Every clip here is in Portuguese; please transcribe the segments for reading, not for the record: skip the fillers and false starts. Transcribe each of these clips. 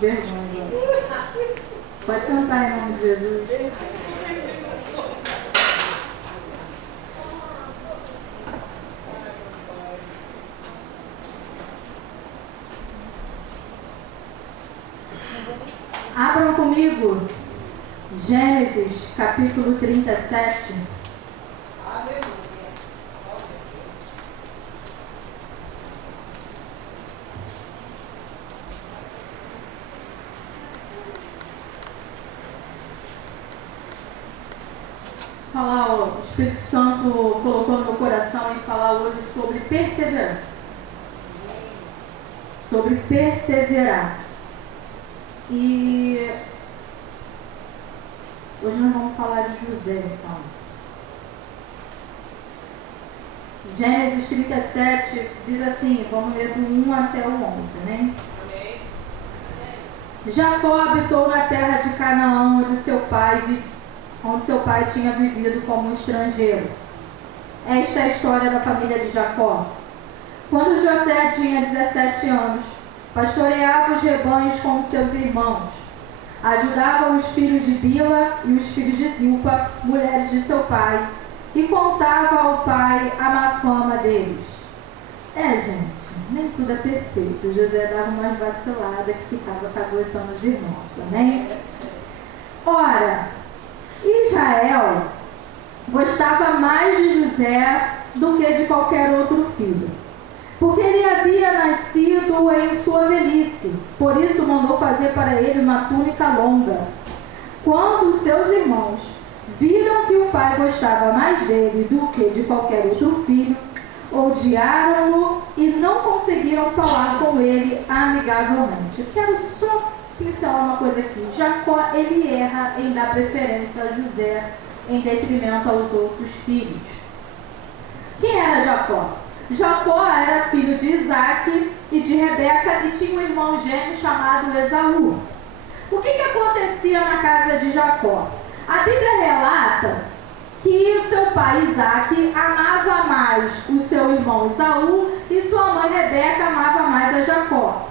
vergonha. Pode sentar em nome de Jesus. Abram comigo Gênesis capítulo 37. O Espírito Santo colocou no meu coração em falar hoje sobre perseverança. Sobre perseverar. E hoje nós vamos falar de José, então. Gênesis 37 diz assim, vamos ler do 1 até o 11, né? Jacó habitou na terra de Canaã, onde seu pai tinha vivido como um estrangeiro. Esta é a história da família de Jacó. Quando José tinha 17 anos, pastoreava os rebanhos com seus irmãos. Ajudava os filhos de Bila e os filhos de Zilpa, mulheres de seu pai, e contava ao pai a má fama deles. Gente, nem tudo é perfeito. José dava umas vaciladas que ficava caguetando os irmãos, amém? Ora, Israel gostava mais de José do que de qualquer outro filho, porque ele havia nascido em sua velhice. Por isso mandou fazer para ele uma túnica longa. Quando seus irmãos viram que o pai gostava mais dele do que de qualquer outro filho, odiaram-no e não conseguiram falar com ele amigavelmente. Quero só pincelar uma coisa aqui. Jacó, ele erra em dar preferência a José em detrimento aos outros filhos. Quem era Jacó? Jacó era filho de Isaac e de Rebeca e tinha um irmão gêmeo chamado Esaú. O que acontecia na casa de Jacó? A Bíblia relata que o seu pai Isaac amava mais o seu irmão Esaú e sua mãe Rebeca amava mais a Jacó.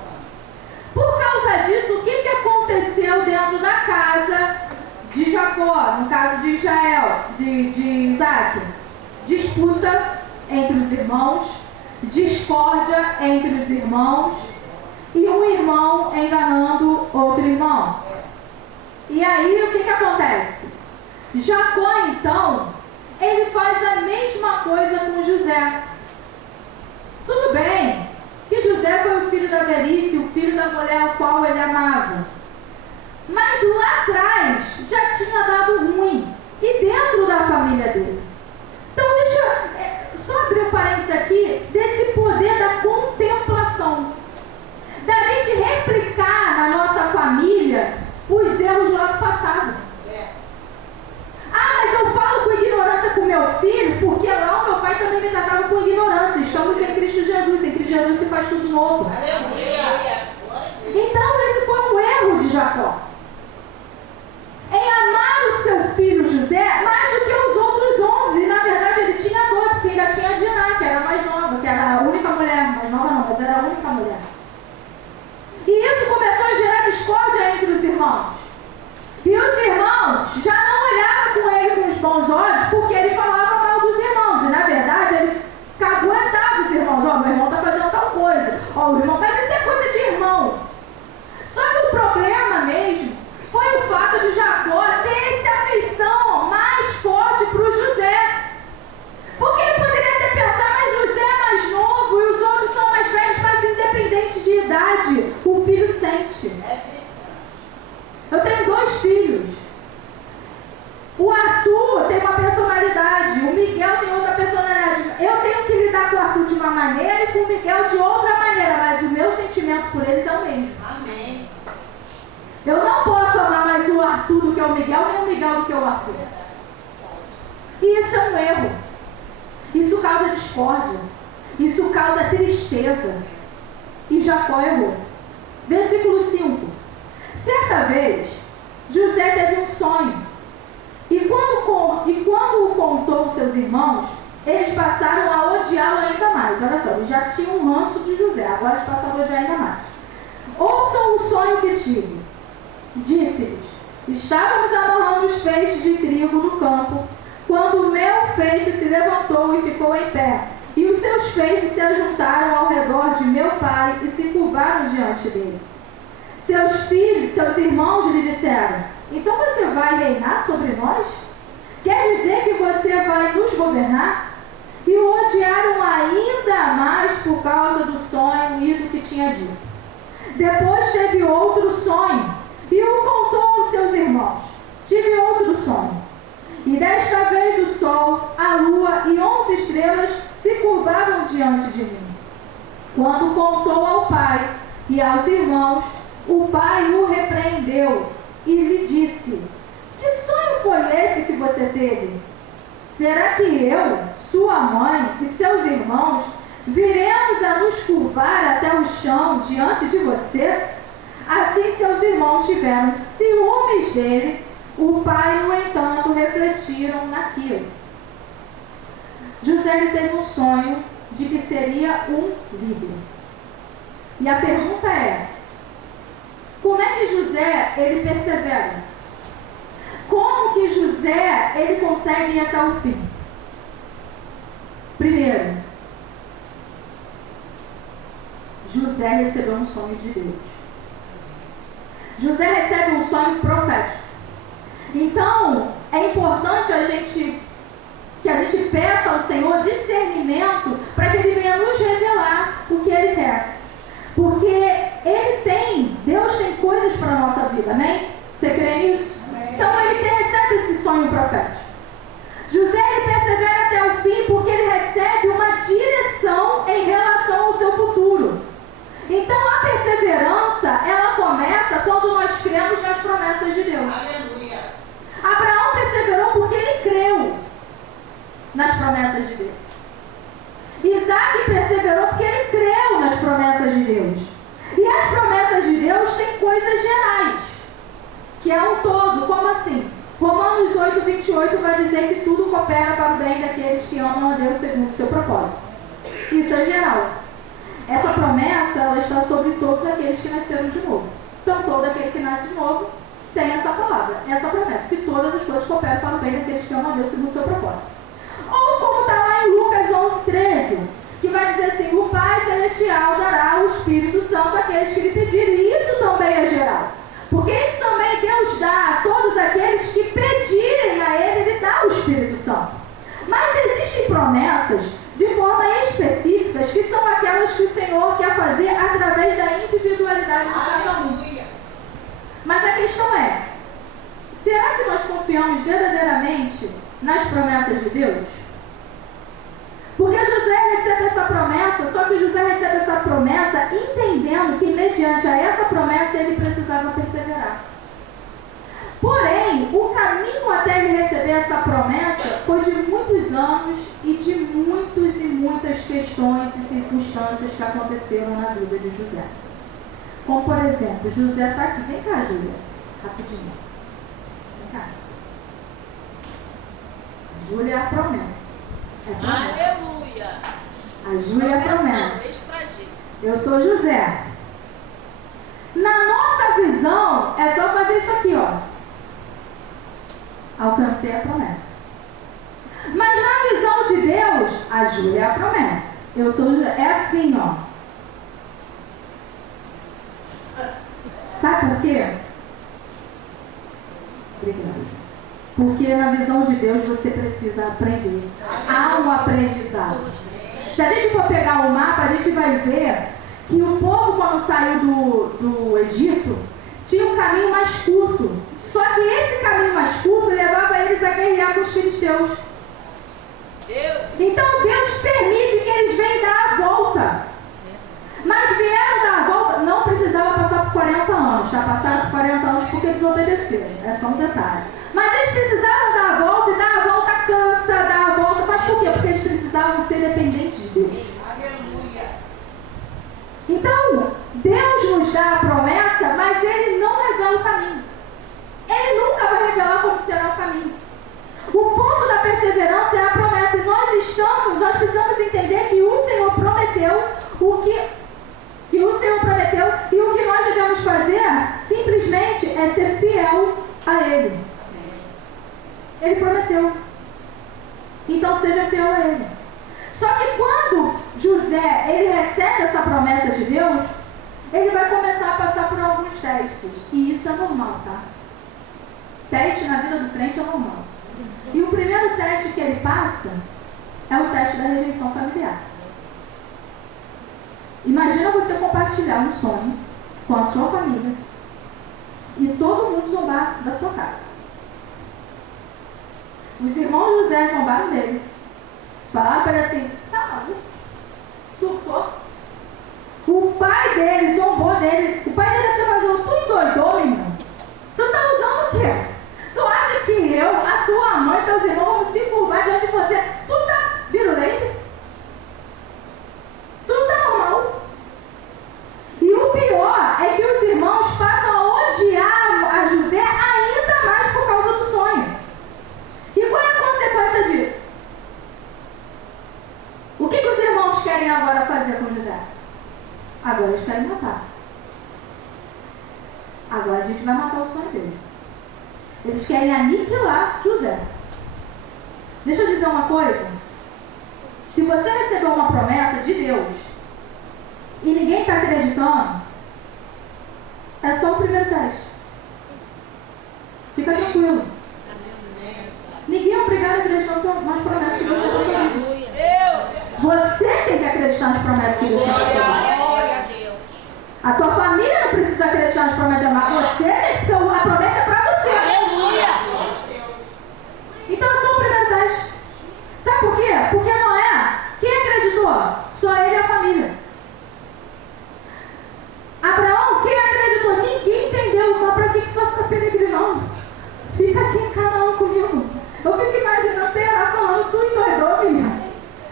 Por causa disso, o que aconteceu dentro da casa de Jacó, no caso de Israel, de Isaac? Disputa entre os irmãos, discórdia entre os irmãos e um irmão enganando outro irmão. E aí o que acontece? Jacó, então, ele faz a mesma coisa com José. Tudo bem que José foi o filho da velhice, o filho da mulher ao qual ele amava. Mas lá atrás já tinha dado ruim. E dentro da família dele. Então deixa só abrir um parênteses aqui desse poder da contemplação. Da gente replicar na nossa família os erros lá do passado. Mas eu falo com ignorância com meu filho porque lá o meu pai também me tratava com ignorância. Estamos em Cristo Jesus. Em Cristo Jesus se faz tudo novo. Então esse foi um erro de Jacó. Em amar o seu filho José mais do que os outros 11. E na verdade ele tinha 12, porque ainda tinha Diná, que era a mais nova, que era a única mulher. Mais nova não, mas era a única mulher. E isso começou a gerar discórdia entre os irmãos. E os irmãos já não olhavam com ele com os bons olhos, porque ele falava mal dos irmãos. E na verdade ele caguetava os irmãos. Meu irmão está fazendo tal coisa. O irmão, mas isso é coisa de irmão. Só que o problema mesmo foi o fato de Jacó ter essa afeição mais forte para o José. Porque ele poderia ter pensado, mas José é mais novo e os outros são mais velhos, mas independente de idade, o filho sente. Eu tenho 2 filhos. O Arthur tem uma personalidade, o Miguel tem outra personalidade. Eu tenho que lidar com o Arthur de uma maneira e com o Miguel de outra maneira, mas o meu sentimento por eles é o mesmo. Amém. Eu não posso amar mais o Arthur do que o Miguel, nem o Miguel do que o Arthur. E isso é um erro. Isso causa discórdia. Isso causa tristeza. E Jacó errou. Versículo 5. Certa vez, José teve um sonho. E quando o contou aos seus irmãos, eles passaram a odiá-lo ainda mais. Olha só, eles já tinham um ranço de José, agora eles passaram a odiar ainda mais. ouçam o sonho que tive. Disse-lhes: estávamos amarrando os feixes de trigo no campo, quando o meu feixe se levantou e ficou em pé, e os seus feixes se ajuntaram ao redor de meu pai e se curvaram diante dele. Seus irmãos lhe disseram: então você vai reinar sobre nós? Quer dizer que você vai nos governar? E o odiaram ainda mais por causa do sonho e do que tinha dito. Depois teve outro sonho e o contou aos seus irmãos. Tive outro sonho. E desta vez o sol, a lua e 11 estrelas se curvavam diante de mim. Quando contou ao pai e aos irmãos, o pai o repreendeu e lhe disse: que sonho foi esse que você teve? Será que eu, sua mãe e seus irmãos viremos a nos curvar até o chão diante de você? Assim seus irmãos tiveram ciúmes dele. O pai, no entanto, refletiram naquilo. José teve um sonho de que seria um líder. E a pergunta é: como é que José ele persevera? Como que José ele consegue ir até o fim? Primeiro, José recebeu um sonho de Deus. José recebe um sonho profético. Então, é importante que a gente peça ao Senhor discernimento para que Ele venha nos revelar o que Ele quer. Porque Deus tem coisas para a nossa vida, amém? Você crê nisso? Amém. Então recebe esse sonho profético. José ele persevera até o fim porque ele recebe uma direção em relação ao seu futuro. Então a perseverança, ela começa quando nós cremos nas promessas de Deus. Aleluia. Abraão perseverou porque ele creu nas promessas de Deus. Isaac perseverou porque ele creu nas promessas de Deus. E as promessas de Deus têm coisas gerais, que é um todo. Como assim? Romanos 8, 28 vai dizer que tudo coopera para o bem daqueles que amam a Deus segundo o seu propósito. Isso é geral. Essa promessa, ela está sobre todos aqueles que nasceram de novo. Então, todo aquele que nasce de novo tem essa palavra, essa promessa, que todas as coisas cooperam para o bem daqueles que amam a Deus segundo o seu propósito. Ou como está lá em Lucas 11, 13, que vai dizer assim: o Pai Celestial dará o Espírito Santo àqueles que lhe pedirem. E isso também é geral. Porque isso também Deus dá a todos aqueles que pedirem a Ele dá o Espírito Santo. Mas existem promessas de forma específicas que são aquelas que o Senhor quer fazer através da individualidade de cada um. Mas a questão é: será que nós confiamos verdadeiramente nas promessas de Deus? Porque José recebe essa promessa, só que José recebe essa promessa entendendo que mediante a essa promessa ele precisava perseverar. Porém, o caminho até ele receber essa promessa foi de muitos anos e de muitas e muitas questões e circunstâncias que aconteceram na vida de José. Como por exemplo, José está aqui. Vem cá, Júlia, rapidinho. Vem cá. Júlia é a promessa. Aleluia! A Júlia é a promessa. Eu sou José. Na nossa visão, é só fazer isso aqui, ó. Alcancei a promessa. Mas na visão de Deus, a Júlia é a promessa. Eu sou José. É assim, ó. Sabe por quê? Obrigada. Porque na visão de Deus você precisa aprender. Há um aprendizado. Se a gente for pegar o mapa, a gente vai ver que o povo, quando saiu do Egito, tinha um caminho mais curto. Só que esse caminho mais curto levava eles a guerrear com os filisteus. Então Deus permite que eles venham dar a volta. Mas vieram dar a volta, não precisava passar por 40 anos, tá? Passaram por 40 anos porque eles obedeceram. É só um detalhe. Mas eles precisaram dar a volta, e dar a volta cansa, dar a volta. Mas por quê? Porque eles precisavam ser dependentes de Deus. Aleluia. Então, Deus nos dá a promessa, mas Ele não revela o caminho. Ele nunca vai revelar como será o caminho. O ponto da perseverança é a promessa. E nós precisamos entender ele recebe essa promessa de Deus, ele vai começar a passar por alguns testes. E isso é normal, tá? Teste na vida do crente é normal. E o primeiro teste que ele passa é o teste da rejeição familiar. Imagina você compartilhar um sonho com a sua família e todo mundo zombar da sua cara. Os irmãos José zombaram dele. Falaram para ele assim, tá maluco? Surtou. O pai dele zombou dele. O pai dele deve ter falado, tu endoidou, menino? Tu tá usando o quê? Tu acha que eu, a tua mãe, teus irmãos vão se curvar diante de você? Tu tá virulento? Tu tá normal? E o pior é que os irmãos passam a odiar a José ainda mais por causa do sonho. E qual é a consequência disso? O que os irmãos querem agora fazer com José? Agora eles querem matar. Agora a gente vai matar o sonho dele. Eles querem aniquilar José. Deixa eu dizer uma coisa. Se você recebeu uma promessa de Deus e ninguém está acreditando, é só o primeiro teste. Fica tranquilo. Ninguém é obrigado a acreditar nas promessas que Deus tem para sua vida. Você tem que acreditar nas promessas que Deus tem para sua vida. A tua família não precisa acreditar nas promessas de amar. Você tem que, a promessa é para você. Então é só o primeiro teste. Sabe por quê? Porque Noé, quem acreditou? Só ele e a família. Abraão, quem acreditou? Ninguém entendeu. Mas para que tu vai ficar peregrinando? Fica aqui em Canaã comigo. Eu fico imaginando Terá falando, tu endoidou, menina.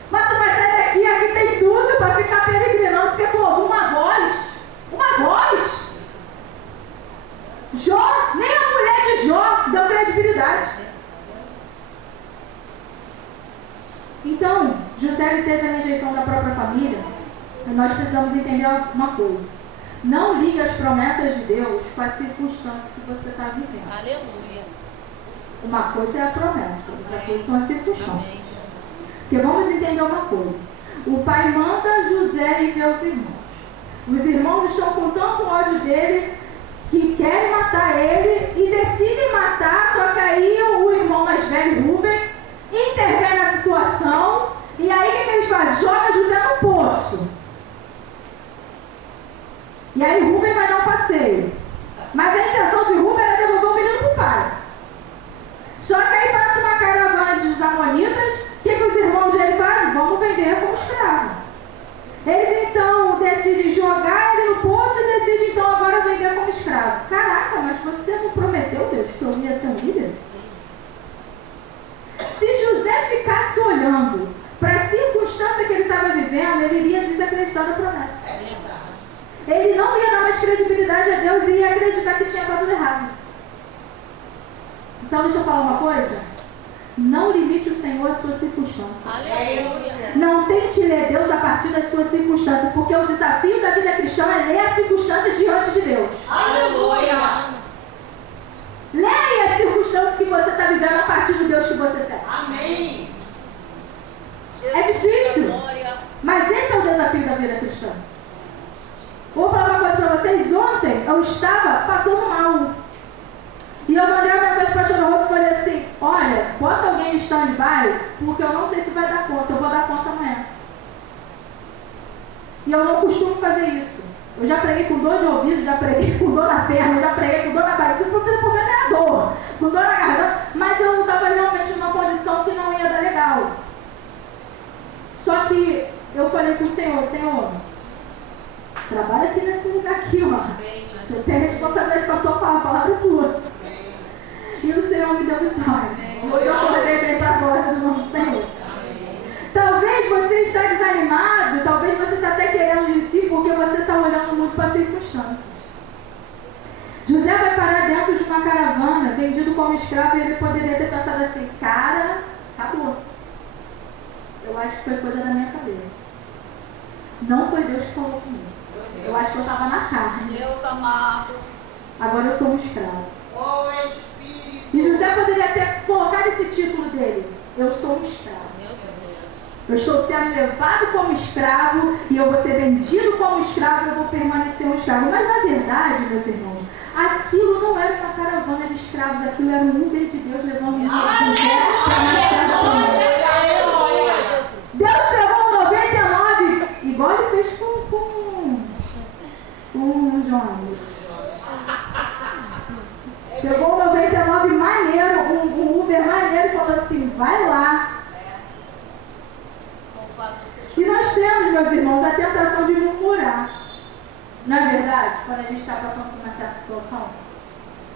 Mas tu vai sair daqui, aqui tem tudo para ficar peregrinando, porque tu ouviu uma voz. Uma voz. Jó, nem a mulher de Jó deu credibilidade. Então, José ele teve a rejeição da própria família. E nós precisamos entender uma coisa. Não ligue as promessas de Deus com as circunstâncias que você está vivendo. Aleluia. Uma coisa é a promessa, outra coisa são as circunstâncias. Porque vamos entender uma coisa. O pai manda José e ver os irmãos. Os irmãos estão com tanto ódio dele que querem matar ele e decidem matar, só que aí o irmão mais velho, Rúben, intervém na situação e aí o que eles fazem? Joga José no poço. E aí Rúben vai dar um passeio. Mas a intenção de Rúben era devolver o menino para o pai. Só que aí passa uma caravana de amonitas, o que os irmãos dele fazem? Vamos vender como escravo. Eles então decidem jogar ele no poço e decidem então agora vender como escravo. Caraca, mas você não prometeu, Deus, que eu ia ser um líder? Se José ficasse olhando para a circunstância que ele estava vivendo, ele iria desacreditar da promessa. Ele não ia dar mais credibilidade a Deus e ia acreditar que tinha tudo errado. Então deixa eu falar uma coisa. Não limite o Senhor às suas circunstâncias. Aleluia. Não tente ler Deus a partir das suas circunstâncias, porque o desafio da vida cristã é ler a circunstância diante de Deus. Aleluia. Leia as circunstâncias que você está vivendo a partir do Deus que você serve. Amém. É difícil, mas esse é o desafio da vida cristã. Vou falar uma coisa para vocês. Ontem eu estava passando mal. E eu mandei uma mensagem para a pastora Rosa e falei assim, olha, bota alguém em stand-by, porque eu não sei se vai dar conta, se eu vou dar conta amanhã. E eu não costumo fazer isso. Eu já preguei com dor de ouvido, já preguei com dor na perna, já preguei com dor na barriga, tudo porque o problema é a dor, com dor na garganta, mas eu não estava realmente numa condição que não ia dar legal. Só que eu falei com o Senhor, trabalha aqui nesse lugar aqui, ó. Eu tenho responsabilidade para a tua palavra tua. E o Senhor me deu vitória. Hoje eu acordei bem para a glória do nome do Senhor. Talvez você está desanimado, talvez você está até querendo de si, porque você está olhando muito para as circunstâncias. José vai parar dentro de uma caravana, vendido como escravo, e ele poderia ter pensado assim, cara, acabou. Eu acho que foi coisa da minha cabeça. Não foi Deus que falou comigo. Eu acho que eu estava na carne. Deus amado. Agora eu sou um escravo. E José poderia ter colocado esse título dele. Eu sou um escravo. Eu estou sendo levado como escravo e eu vou ser vendido como escravo e eu vou permanecer um escravo. Mas na verdade, meus irmãos, aquilo não era uma caravana de escravos, aquilo era um Uber de Deus levando um José para uma escrava. Deus pegou 99, igual ele fez com João. Pegou 99 maneiro, um Uber maneiro e falou assim, vai lá. E nós temos, meus irmãos, a tentação de murmurar. Não é verdade? Quando a gente está passando por uma certa situação,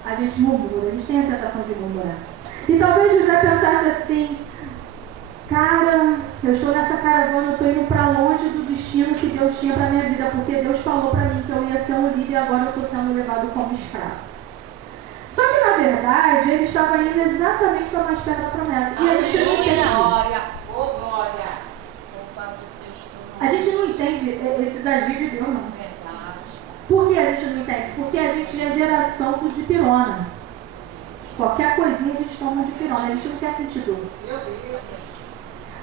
a gente murmura, a gente tem a tentação de murmurar. E talvez José pensasse assim, cara, eu estou nessa caravana, eu estou indo para longe do destino que Deus tinha para a minha vida, porque Deus falou para mim que eu ia ser um líder e agora eu estou sendo levado como escravo. Só que, na verdade, ele estava indo exatamente para mais perto da promessa. E a gente não entende. A gente não entende esses agir de Deus, não. Por que a gente não entende? Porque a gente é geração do de pirona. Qualquer coisinha a gente toma de pirona. A gente não quer sentir dor.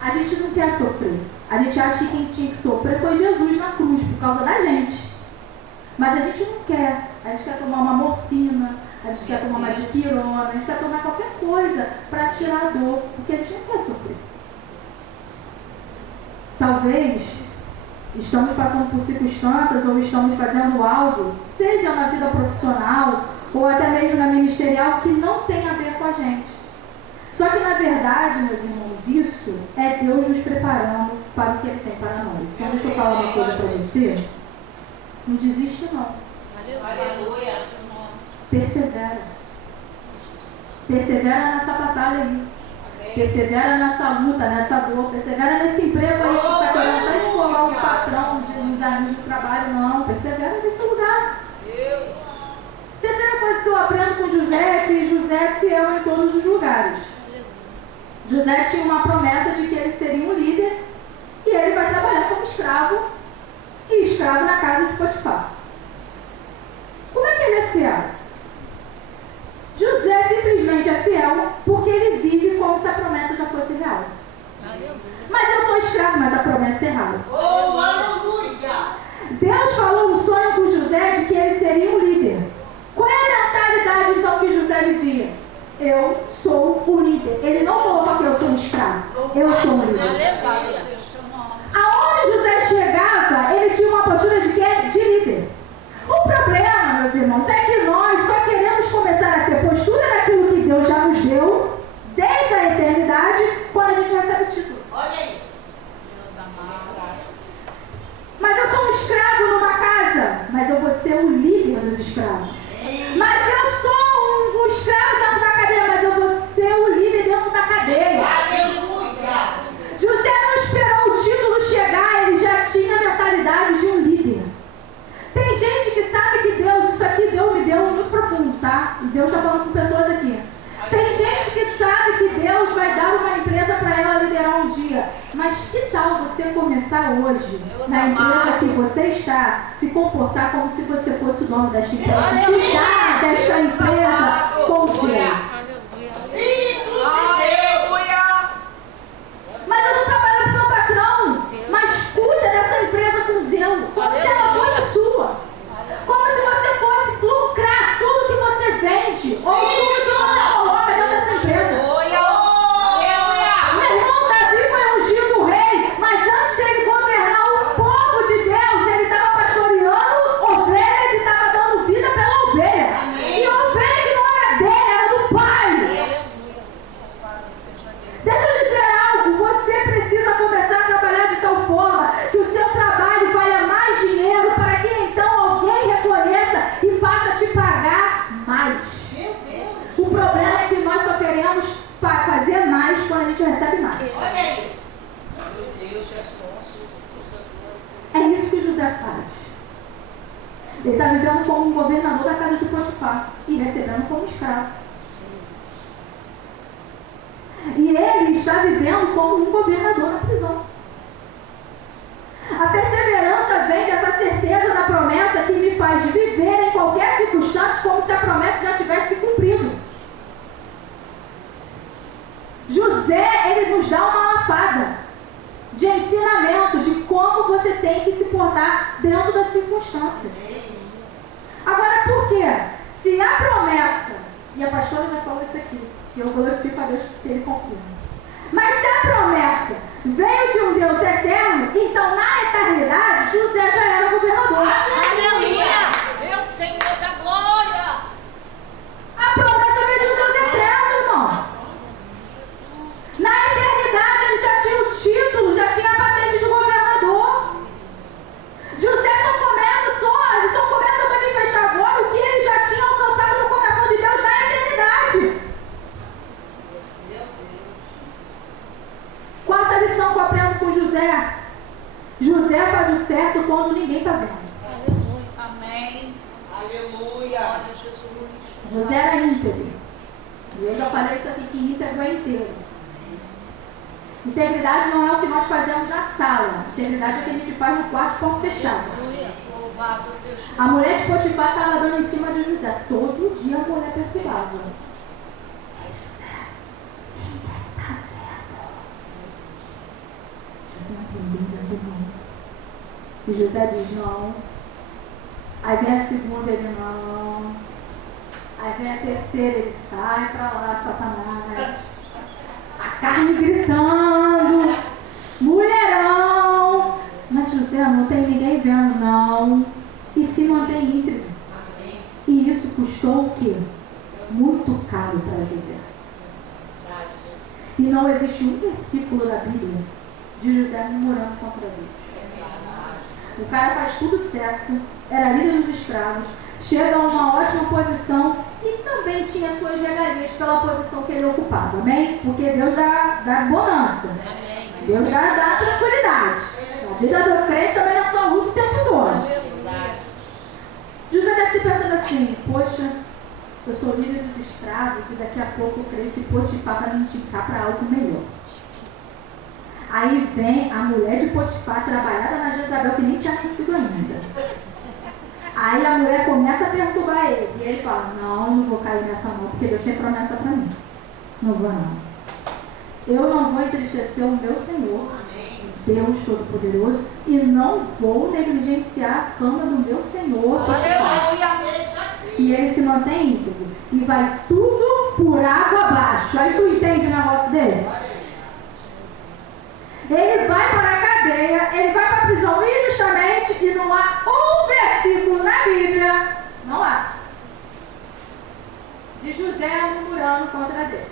A gente não quer sofrer. A gente acha que quem tinha que sofrer foi Jesus na cruz, por causa da gente. Mas a gente não quer. A gente quer tomar uma morfina, a gente quer tomar uma dipirona, a gente quer tomar qualquer coisa para tirar a dor, porque a gente não quer sofrer. Talvez estamos passando por circunstâncias ou estamos fazendo algo, seja na vida profissional ou até mesmo na ministerial, que não tem a ver com a gente. Só que na verdade, meus irmãos, isso é Deus nos preparando para o que Ele tem para nós. Então deixa eu falar uma coisa para você. Não desiste não. Aleluia. Persevera. Persevera nessa batalha aí. Persevera nessa luta, nessa dor. Persevera nesse emprego aí que está querendo até esfolar o patrão, os amigos do trabalho. Não, persevera nesse lugar. Terceira coisa que eu aprendo com José é que José é fiel em todos os lugares. José tinha uma promessa de que ele seria um líder e ele vai trabalhar como escravo e escravo na casa de Potifar. Como é que ele é fiel? José simplesmente é fiel porque ele vive como se a promessa já fosse real. Mas eu sou escravo, mas a promessa é real. Deus falou um sonho com José de que ele seria um líder. Qual é a mentalidade então que José vivia? Eu sou o líder. Ele não colocou que eu sou um escravo. Eu sou um líder. Aonde José chegava, ele tinha uma postura de quê? De líder. O problema, meus irmãos, é que nós só queremos começar a ter postura daquilo que Deus já nos deu, desde a eternidade, quando a gente recebe o título. Olha isso. Mas eu sou um escravo numa casa, mas eu vou ser o líder dos escravos. Mas eu sou um escravo dentro da cadeia, mas eu vou ser o líder dentro da cadeia. José não esperou o título chegar, ele já tinha a mentalidade de um líder. Tem gente que sabe que Deus, isso aqui Deus me deu muito profundo, tá? E Deus está falando com pessoas aqui. Tem gente que sabe que Deus vai dar uma empresa para ela liderar um dia. Mas que tal você começar hoje, na empresa que você está, se comportar como se você fosse o dono desta empresa? Cuidar desta empresa com zelo. Mas eu não trabalho para o meu patrão. Mas cuida dessa empresa com zelo, como se ela fosse sua. Como se você fosse lucrar tudo que você vende ou tudo que você coloca dentro dessa empresa. Meu irmão Davi foi ungido rei, mas antes dele governar o povo de Deus, ele estava pastoreando ovelhas e estava dando vida pela ovelha. E a ovelha que não era dele, era do pai. Deixa eu dizer algo, você precisa começar a trabalhar de tal forma que o seu trabalho valha mais dinheiro para que então alguém reconheça e passe a te pagar mais. O problema é que nós só queremos fazer mais quando a gente recebe mais. É isso que José faz. Ele está vivendo como um governador da casa de Potifar e recebendo como escravo. E ele está vivendo como um governador na prisão. A perseverança vem dessa certeza da promessa que me faz viver em qualquer circunstância como se a promessa já tivesse se cumprido. José, ele nos dá uma lapada de tem que se portar dentro das circunstâncias. Agora, por quê? Se a promessa, e a pastora já falou isso aqui, e eu glorifico a Deus porque Ele confirma. Mas se a promessa veio de um Deus eterno, então na eternidade José já era governador. Aleluia! Meu Senhor da glória! A promessa veio de um Deus eterno, irmão. Na eternidade ele já tinha o título, já tinha a patente de governador. José ele só começa a manifestar agora o que ele já tinha alcançado no coração de Deus na eternidade. Quarta lição que eu aprendo com José. José faz o certo quando ninguém está vendo. Aleluia. Amém. Aleluia. Glória a Jesus. José era íntegro. E eu já falei isso aqui, que íntegro é inteiro. Integridade não é o que nós fazemos na sala. Integridade é o que a gente faz no quarto de porta fechada. Aleluia. Louvado seja. A mulher de Potifar estava dando em cima de José. Todo dia a mulher perturbava. José, quem está vendo? José não tem ninguém vendo, não. E José diz não. Aí vem a segunda, ele não. Aí vem a terceira, ele sai pra lá, Satanás. A carne gritando. Mulherão. Mas José, não tem ninguém vendo, não. E se mantém íntegro. E isso custou o quê? Muito caro para José. E não existe um versículo da Bíblia de José murmurando contra Deus. O cara faz tudo certo, era líder dos escravos, chega a uma ótima posição e também tinha suas regalias pela posição que ele ocupava, amém? Porque Deus dá bonança, Deus dá tranquilidade. A vida do crente também não é só luta o tempo todo. José deve ter pensando assim, poxa, eu sou líder dos escravos e daqui a pouco eu creio que Potifar vai me indicar para algo melhor. Aí vem a mulher de Potifar, trabalhada na Jezabel, que nem tinha nascido ainda. Aí a mulher começa a perturbar ele. E ele fala, não vou cair nessa não, porque Deus tem promessa para mim. Não vou não. Eu não vou entristecer o meu Senhor, Deus Todo-Poderoso, e não vou negligenciar a cama do meu Senhor, Potifar. E ele se mantém íntegro. E vai tudo por água abaixo. Aí tu entende um negócio desse? Ele vai para a cadeia, ele vai para a prisão injustamente e não há um versículo na Bíblia, não há, de José murmurando contra Deus.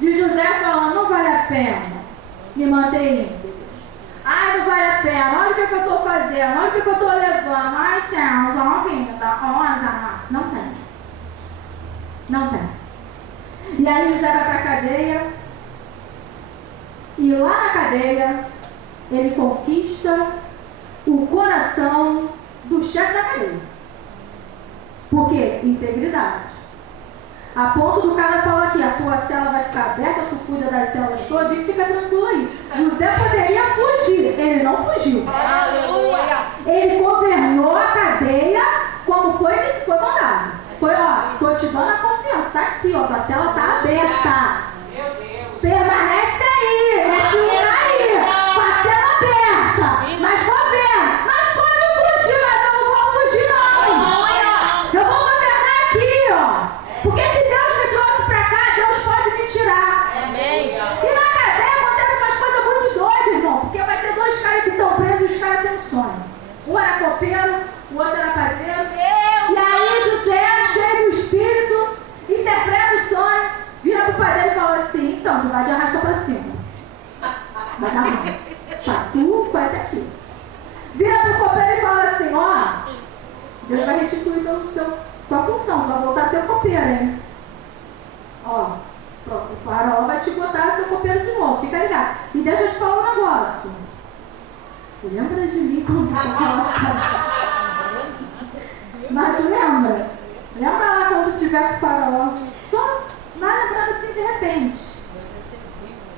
De José falando, não vale a pena me manter íntegro. Ai, não vale a pena, olha o que eu estou fazendo, olha o que eu estou levando. Ai, céus, ó vida, rosa. Não tem. Não tem. E aí José vai para a cadeia. E lá na cadeia, ele conquista o coração do chefe da cadeia. Por quê? Integridade. A ponto do cara falar aqui, a tua cela vai ficar aberta, tu cuida das celas todas e fica tranquilo aí. José poderia fugir, ele não fugiu. Aleluia! Ele governou a cadeia como foi mandado. Foi, ó, tô te dando a confiança, tá aqui, ó, tua cela tá aberta. Permanece aí, nesse lugar aí, com a cela aberta, mas governa. Mas pode fugir, mas eu não vou fugir não. Eu vou governar aqui, ó. Porque se Deus me trouxe pra cá, Deus pode me tirar. Amém. E na cadeia acontece umas coisas muito doidas, irmão. Porque vai ter dois caras que estão presos e os caras têm um sonho. Um era copeiro, o outro era padeiro. E aí José, cheio do espírito, interpreta o sonho, vira pro padeiro e fala assim, então, tu vai de arrasta pra cima. Vai dar mal. Tá, tu vai até aqui. Vira pro copeiro e fala assim, ó, Deus vai restituir tua função, tu vai voltar a ser o copeiro, hein? Ó, pronto, o faraó vai te botar a ser copeiro de novo, fica ligado. E deixa eu te falar um negócio. Lembra de mim quando eu falava? Mas tu lembra? Lembra lá quando tu estiver com o faraó? Só vai lembrando assim de repente.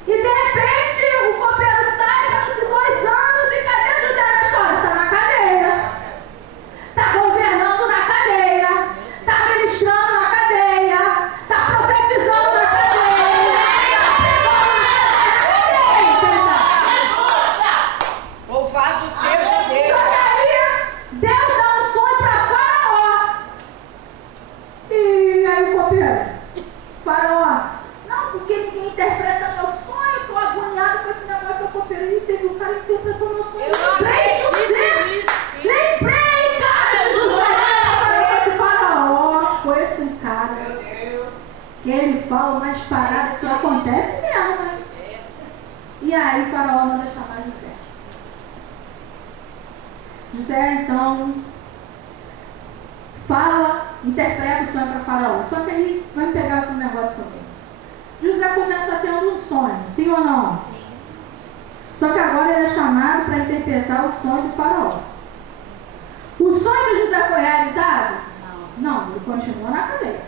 E de repente o copeiro sai, passa-se 2 anos e cadê José na história? Tá na cadeia. Tá governando na cadeia. Tá ministrando na cadeia. Tá profetizando na cadeia. Tá pregando na cadeia. interpretou meu sonho. Eu não Lembrei, acredito nisso. Lembrei, cara, de José. Esse faraó, conheço um cara que ele fala umas paradas que acontece mesmo, né? E aí o faraó manda chamar José. José, então, fala, interpreta o sonho para faraó. Só que aí vai me pegar com um negócio também. José começa tendo um sonho, sim ou não? Sim. Só que agora ele é chamado para interpretar o sonho do faraó. O sonho de José foi realizado? Não, ele continua na cadeia.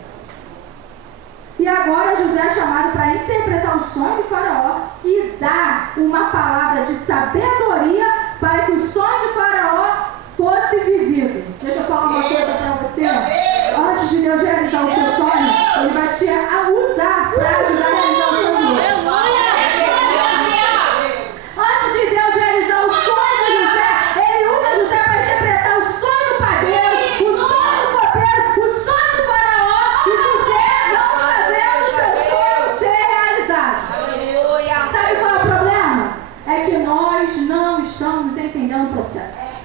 E agora José é chamado para interpretar o sonho do faraó e dar uma palavra de sabedoria para que o sonho de faraó fosse vivido. Deixa eu falar uma coisa para você. Antes de Deus realizar o seu sonho, Ele vai te usar para ajudar a realizar o seu sonho. Antes de Deus realizar o sonho de José, Ele usa José para interpretar o sonho do padeiro, o sonho do copeiro, o sonho do faraó, e José não está vendo o seu sonho ser realizado. Sabe qual é o problema? É que nós não estamos entendendo o processo.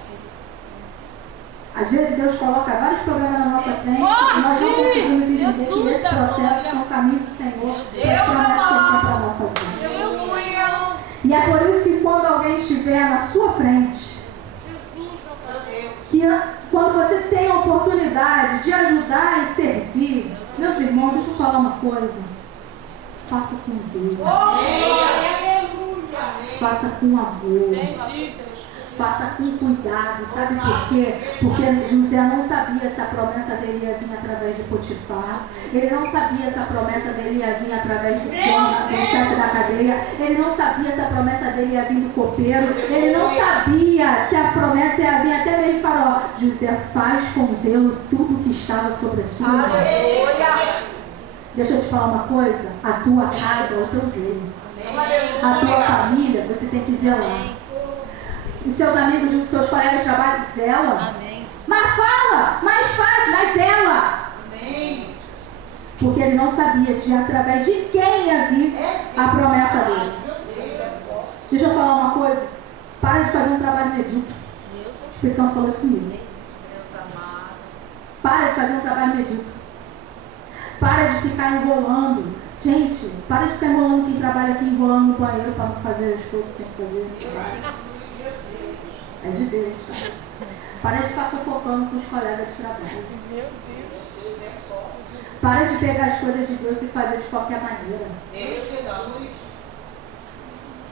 Às vezes Deus coloca vários problemas na nossa frente e nós não conseguimos entender que esses processos são o caminho do Senhor para as promessas que Ele tem para a nossa vida. E é por isso que quando alguém estiver na sua frente, que quando você tem a oportunidade de ajudar e servir, meus irmãos, deixa eu falar uma coisa. Faça com zelo. Faça com amor. Faça com cuidado, sabe por quê? Porque José não sabia se a promessa dele ia vir através de Potifar, ele não sabia se a promessa dele ia vir através do chefe da cadeia, ele não sabia se a promessa dele ia vir do copeiro, ele não sabia se a promessa ia vir até mesmo faraó. José faz com zelo tudo que estava sobre a sua vida. Deixa eu te falar uma coisa, a tua casa é o teu zelo, a tua família você tem que zelar. Os seus amigos, os seus colegas de trabalho, zela. Amém. Mas fala, mas faz, mas zela. Amém. Porque ele não sabia de através de quem ia vir a promessa dele. Deixa eu falar uma coisa. Para de fazer um trabalho medíocre. A expressão falou isso comigo. Para de fazer um trabalho medíocre. Para de ficar enrolando. Gente, para de ficar enrolando quem trabalha aqui, enrolando no banheiro para não fazer as coisas que tem que fazer. É de Deus, tá? Para de ficar fofocando com os colegas de trabalho. Meu Deus, é forte. Para de pegar as coisas de Deus e fazer de qualquer maneira.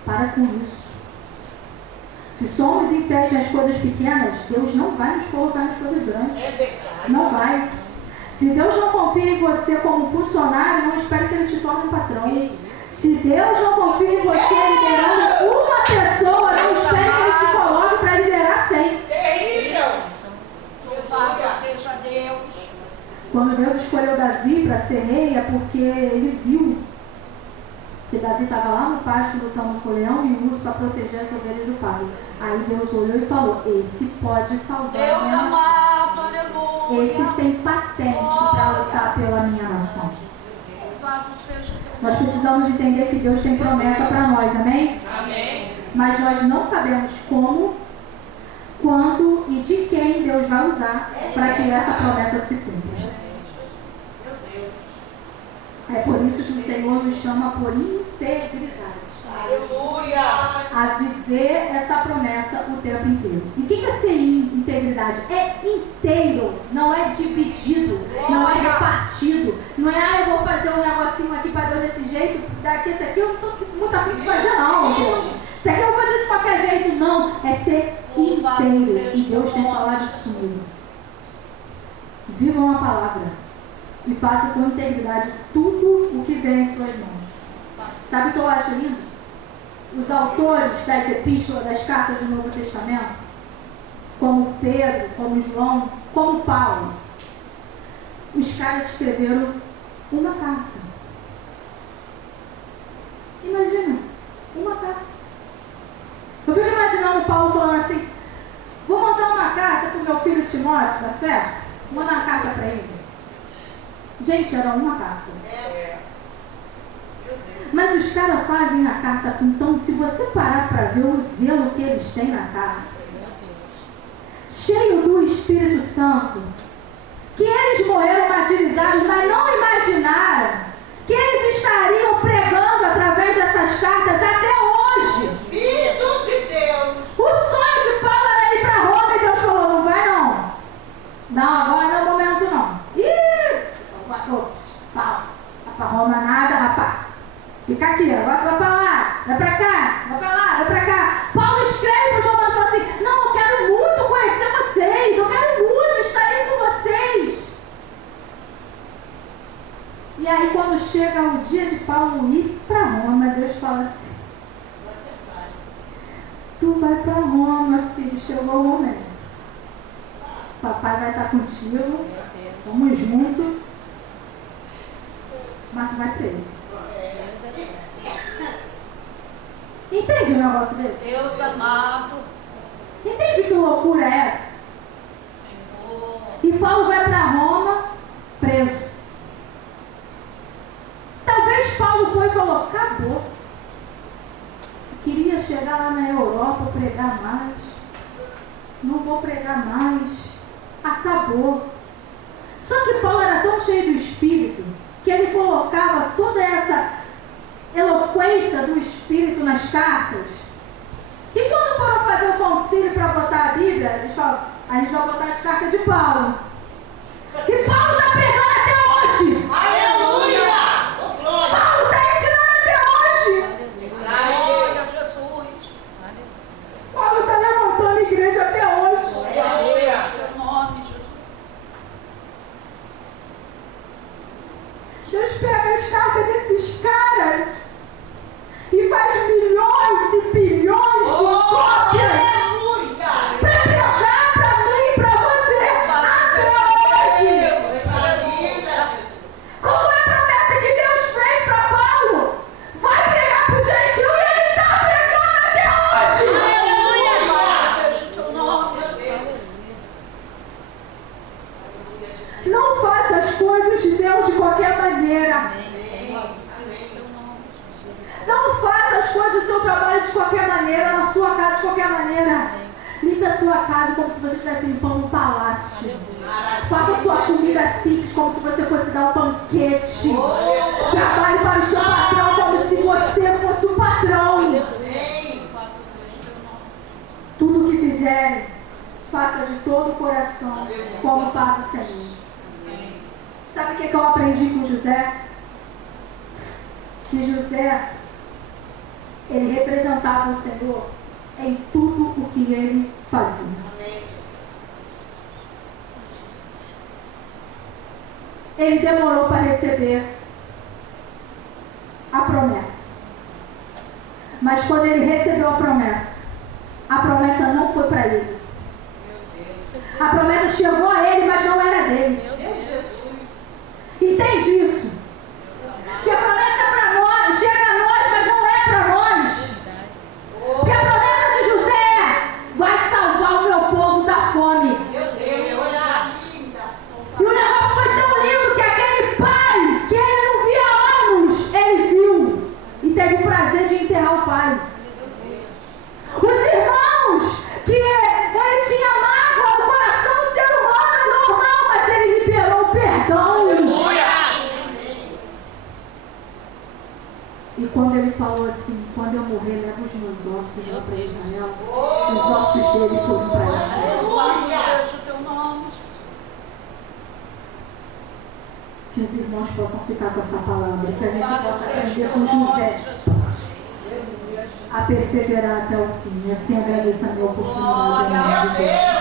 Para com isso. Se somos infiéis nas coisas pequenas, Deus não vai nos colocar nas coisas grandes. Não vai. Se Deus não confia em você como funcionário, não espere que Ele te torne um patrão. Se Deus não confia em você liderando uma pessoa, não espere que Ele te coloque para liderar 100. Louvado seja Deus. Quando Deus escolheu Davi para ser rei, é porque Ele viu que Davi estava lá no pasto lutando com o leão e o urso para proteger as ovelhas do pai. Aí Deus olhou e falou: esse pode salvar Deus a minha nação. Amado, aleluia. Esse tem patente para lutar pela minha nação. Louvado seja Deus. Nós precisamos entender que Deus tem promessa para nós, amém? Amém. Mas nós não sabemos como, quando e de quem Deus vai usar para que essa promessa se cumpra. É por isso que o Senhor nos chama por integridade. Aleluia. A viver essa promessa o tempo inteiro. E o que é ser integridade? É inteiro, não é dividido, não é repartido. Não é, eu vou fazer um negocinho aqui para Deus desse jeito, daqui esse aqui eu não estou muito afim de fazer não, Deus. Isso aqui eu vou fazer de qualquer jeito, não. É ser inteiro. E Deus tem que falar disso comigo. Vivam a palavra. E faça com integridade tudo o que vem em suas mãos. Sabe o que eu acho lindo? Os autores das epístolas, das cartas do Novo Testamento, como Pedro, como João, como Paulo, os caras escreveram uma carta. Imagina, uma carta. Eu fico imaginando Paulo falando assim: vou mandar uma carta para o meu filho Timóteo da fé, vou mandar uma carta para ele. Gente, era uma carta. Mas os caras fazem a carta com tão... Se você parar para ver o zelo que eles têm na carta, cheio do Espírito Santo, que eles morreram martirizados, mas não imaginaram que eles estariam pregando através dessas cartas até hoje. Espírito de Deus. O sonho de Paulo era ir para Roma e Deus falou, não vai não. Não, agora não é o momento não. Paulo, vai para Roma nada, rapaz. Fica aqui, agora tu vai para lá, vai para cá, vai para lá, vai para cá. Paulo escreve para os romanos e fala assim, não, eu quero muito conhecer vocês, eu quero muito estar aí com vocês. E aí quando chega o dia de Paulo ir para Roma, Deus fala assim, tu vai para Roma, filho, chegou o momento. Papai vai estar contigo, vamos junto, mas tu vai preso. Entende um negócio desse? Deus amado. Entende que loucura é essa? E Paulo vai para Roma preso. Talvez Paulo foi e falou, acabou. Eu queria chegar lá na Europa, pregar mais. Não vou pregar mais. Acabou. Só que Paulo era tão cheio do Espírito que ele colocava toda essa eloquência do Espírito nas cartas, que quando foram fazer o concílio para botar a Bíblia, eles falam, a gente vai botar as cartas de Paulo. E Paulo está pregando até hoje. Aleluia! Paulo está ensinando até hoje. Glória a Jesus. Paulo está levantando a igreja até hoje. Aleluia! Teu nome, Jesus. Deus pega as cartas desses caras e faz milhões e bilhões de cópias para pregar para mim e para você até hoje. Qual é a promessa que Deus fez para Paulo? Vai pregar para o gentil e ele está pregando até hoje. Aleluia! Deus, teu nome, Jesus. Não faça as coisas de Deus de qualquer maneira. Não faça as coisas do seu trabalho de qualquer maneira, na sua casa de qualquer maneira. Limpe a sua casa como se você estivesse limpando um palácio. Faça a sua comida simples como se você fosse dar um banquete. Trabalhe para o seu patrão como se você fosse o patrão. Tudo o que fizerem, faça de todo o coração, como para o Senhor. Sabe o que eu aprendi com José? Que José, ele representava o Senhor em tudo o que ele fazia. Ele demorou para receber a promessa. Mas quando ele recebeu a promessa não foi para ele. A promessa chegou a ele, mas não era dele. Entende isso? Que a promessa é para nós, chega a nós, mas não é para nós. Que a promessa de José vai salvar o meu povo da fome. E o negócio foi tão lindo que aquele pai, que ele não via há anos, ele viu e teve o prazer de enterrar o pai. Os irmãos, que ele tinha mágoa no coração do ser humano, é normal, mas ele liberou o perdão. E quando ele falou assim, quando eu morrer, leva os meus ossos lá para Israel, os ossos dele foram para Israel. Aleluia! O teu nome, Que os irmãos possam ficar com essa palavra, que a gente possa aprender teu com José nome, a perseverar até o fim. E assim agradeço a minha oportunidade, em nome de Jesus.